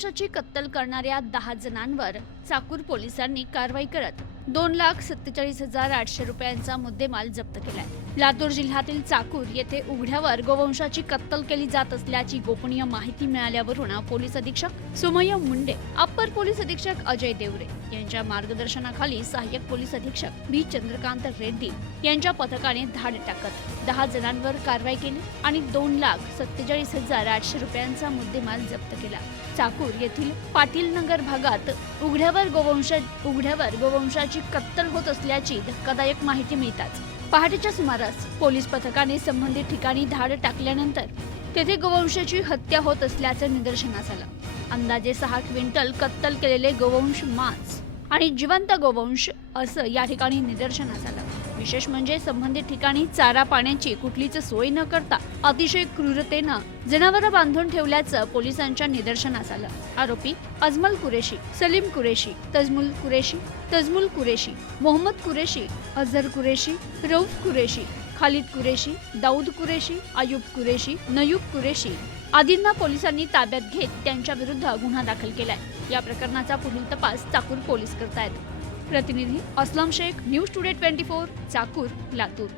पुरुषाची कत्तल करणाऱ्या दहा जणांवर चाकूर पोलिसांनी कारवाई करत दोन लाख सत्तेचाळीस हजार आठशे रुपयांचा मुद्देमाल जप्त केलाय. लातूर जिल्ह्यातील चाकूर येथे उघड्यावर गोवंशाची कत्तल केली जात असल्याची गोपनीय माहिती मिळाल्यावरून पोलीस अधीक्षक सुमय मुंडे अप्पर पोलीस अधीक्षक अजय देवरे यांच्या मार्गदर्शनाखाली सहाय्यक पोलीस अधीक्षक बी चंद्रकांत रेड्डी यांच्या पथकाने धाड टाकत दहा जणांवर कारवाई केली आणि दोन लाख सत्तेचाळीस हजार आठशे रुपयांचा मुद्देमाल जप्त केला. चाकूर येथील पाटील नगर भागात उघड्यावर गोवंश उघड्यावर गोवंशाची कत्तल होत असल्याची धक्कादायक माहिती मिळताच. पहाटेच्या सुमारास पोलीस पथकाने संबंधित ठिकाणी धाड टाकल्यानंतर तेथे गोवंशाची हत्या होत असल्याचं निदर्शनास आलं. अंदाजे सहा क्विंटल कत्तल केलेले गोवंश मांस आणि जिवंत गोवंश असं या ठिकाणी निदर्शनास आलं. विशेष म्हणजे संबंधित ठिकाणी चारा पाण्याची कुठलीच सोय न करता अतिशय क्रूरतेनं जनावरं बांधून ठेवल्याचं पोलिसांच्या निदर्शनास आलं. आरोपी अजमल कुरेशी सलीम कुरेशी तजमुल कुरेशी तजमुल कुरेशी मोहम्मद कुरेशी अझर कुरेशी रौफ कुरेशी खालिद कुरेशी दाऊद कुरेशी आयुब कुरेशी नयूब कुरेशी आदींना पोलिसांनी ताब्यात घेत त्यांच्या विरुद्ध गुन्हा दाखल केलाय. या प्रकरणाचा पुढील तपास चाकूर पोलीस करतायत. प्रतिनिधी Aslam Shaikh news today twenty four Chakur Latur.